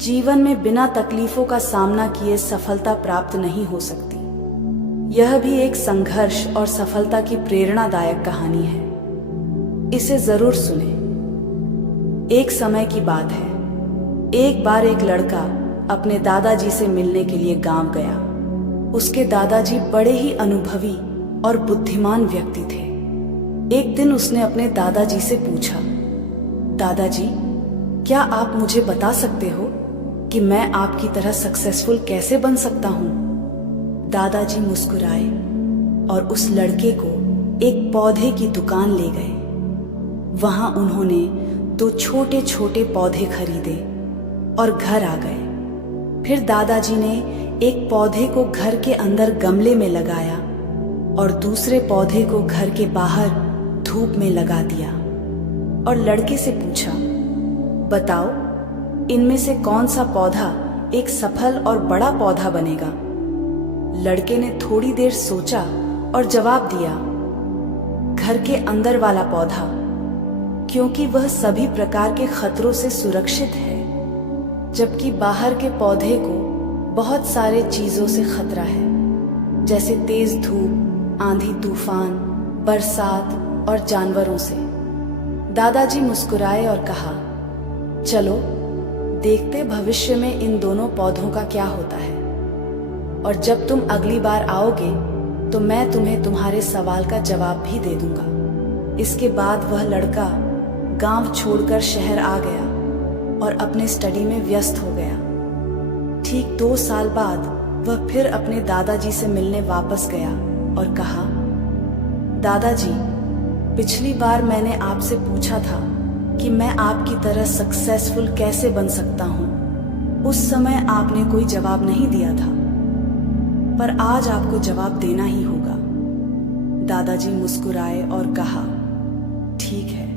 जीवन में बिना तकलीफों का सामना किए सफलता प्राप्त नहीं हो सकती। यह भी एक संघर्ष और सफलता की प्रेरणादायक कहानी है। इसे जरूर सुने। एक समय की बात है, एक बार एक लड़का अपने दादाजी से मिलने के लिए गांव गया। उसके दादाजी बड़े ही अनुभवी और बुद्धिमान व्यक्ति थे। एक दिन उसने अपने दादाजी से पूछा, दादाजी, क्या आप मुझे बता सकते हो कि मैं आपकी तरह सक्सेसफुल कैसे बन सकता हूं? दादाजी मुस्कुराए और उस लड़के को एक पौधे की दुकान ले गए। वहां उन्होंने 2 छोटे छोटे पौधे खरीदे और घर आ गए। फिर दादाजी ने एक पौधे को घर के अंदर गमले में लगाया और दूसरे पौधे को घर के बाहर धूप में लगा दिया और लड़के से पूछा, बताओ, इनमें से कौन सा पौधा एक सफल और बड़ा पौधा बनेगा? लड़के ने थोड़ी देर सोचा और जवाब दिया, घर के अंदर वाला पौधा, क्योंकि वह सभी प्रकार के खतरों से सुरक्षित है, जबकि बाहर के पौधे को बहुत सारे चीजों से खतरा है, जैसे तेज धूप, आंधी तूफान, बरसात और जानवरों से। दादाजी मुस्कुराए और कहा, चलो देखते भविष्य में इन दोनों पौधों का क्या होता है, और जब तुम अगली बार आओगे तो मैं तुम्हें तुम्हारे सवाल का जवाब भी दे दूंगा। इसके बाद वह लड़का गांव छोड़कर शहर आ गया और अपने स्टडी में व्यस्त हो गया। ठीक 2 साल बाद वह फिर अपने दादाजी से मिलने वापस गया और कहा, दादाजी, पिछली बार मैंने आपसे पूछा था कि मैं आपकी तरह सक्सेसफुल कैसे बन सकता हूं। उस समय आपने कोई जवाब नहीं दिया था, पर आज आपको जवाब देना ही होगा। दादाजी मुस्कुराए और कहा, ठीक है,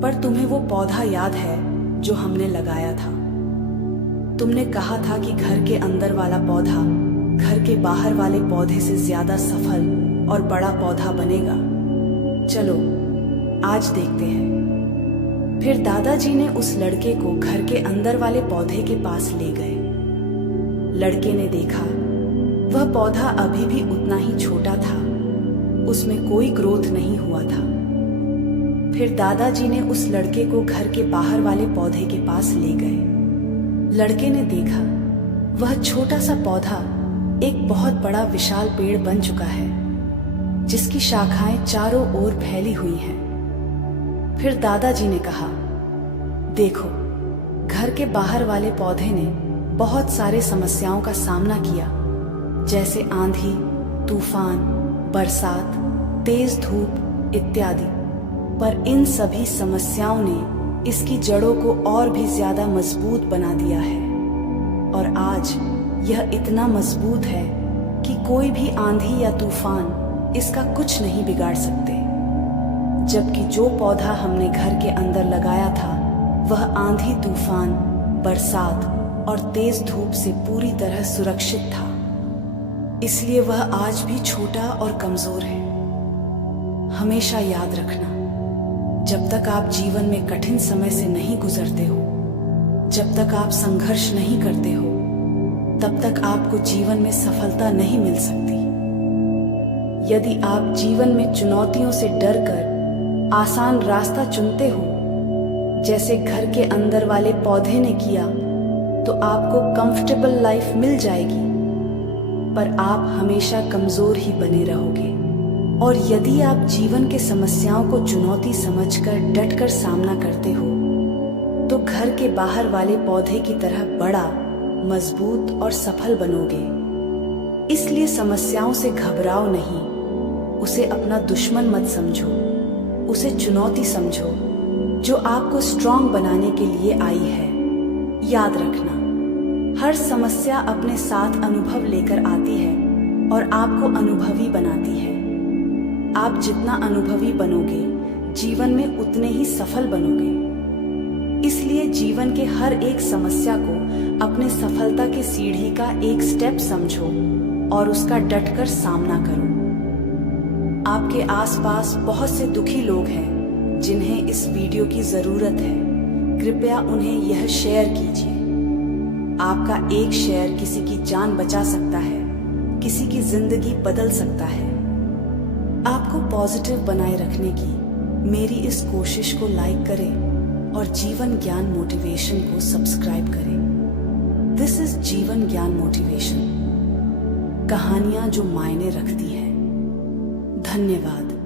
पर तुम्हें वो पौधा याद है जो हमने लगाया था? तुमने कहा था कि घर के अंदर वाला पौधा घर के बाहर वाले पौधे से ज्यादा सफल और बड़ा पौधा बनेगा। चलो आज देखते हैं। फिर दादाजी ने उस लड़के को घर के अंदर वाले पौधे के पास ले गए। लड़के ने देखा वह पौधा अभी भी उतना ही छोटा था, उसमें कोई ग्रोथ नहीं हुआ था। फिर दादाजी ने उस लड़के को घर के बाहर वाले पौधे के पास ले गए। लड़के ने देखा वह छोटा सा पौधा एक बहुत बड़ा विशाल पेड़ बन चुका है, जिसकी शाखाएं चारों ओर फैली हुई हैं। फिर दादाजी ने कहा, देखो, घर के बाहर वाले पौधे ने बहुत सारे समस्याओं का सामना किया, जैसे आंधी, तूफान, बरसात, तेज धूप इत्यादि, पर इन सभी समस्याओं ने इसकी जड़ों को और भी ज्यादा मजबूत बना दिया है, और आज यह इतना मजबूत है कि कोई भी आंधी या तूफान इसका कुछ नहीं बिगाड़ सकते। जबकि जो पौधा हमने घर के अंदर लगाया था वह आंधी तूफान, बरसात और तेज धूप से पूरी तरह सुरक्षित था, इसलिए वह आज भी छोटा और कमजोर है। हमेशा याद रखना, जब तक आप जीवन में कठिन समय से नहीं गुजरते हो, जब तक आप संघर्ष नहीं करते हो, तब तक आपको जीवन में सफलता नहीं मिल सकती। यदि आप जीवन में चुनौतियों से डरकर आसान रास्ता चुनते हो, जैसे घर के अंदर वाले पौधे ने किया, तो आपको कंफर्टेबल लाइफ मिल जाएगी, पर आप हमेशा कमजोर ही बने रहोगे। और यदि आप जीवन के समस्याओं को चुनौती समझकर डटकर सामना करते हो, तो घर के बाहर वाले पौधे की तरह बड़ा, मजबूत और सफल बनोगे। इसलिए समस्याओं से घबराओ नहीं, उसे अपना दुश्मन मत समझो, उसे चुनौती समझो जो आपको स्ट्रांग बनाने के लिए आई है। याद रखना, हर समस्या अपने साथ अनुभव लेकर आती है और आपको अनुभवी बनाती है। आप जितना अनुभवी बनोगे, जीवन में उतने ही सफल बनोगे। इसलिए जीवन के हर एक समस्या को अपने सफलता की सीढ़ी का एक स्टेप समझो और उसका डटकर सामना करो। आपके आसपास बहुत से दुखी लोग हैं जिन्हें इस वीडियो की जरूरत है। कृपया उन्हें यह शेयर कीजिए। आपका एक शेयर किसी की जान बचा सकता है, किसी की जिंदगी बदल सकता है। आपको पॉजिटिव बनाए रखने की मेरी इस कोशिश को लाइक करें और जीवन ज्ञान मोटिवेशन को सब्सक्राइब करें। दिस इज जीवन ज्ञान मोटिवेशन, कहानियां जो मायने रखती हैं। धन्यवाद।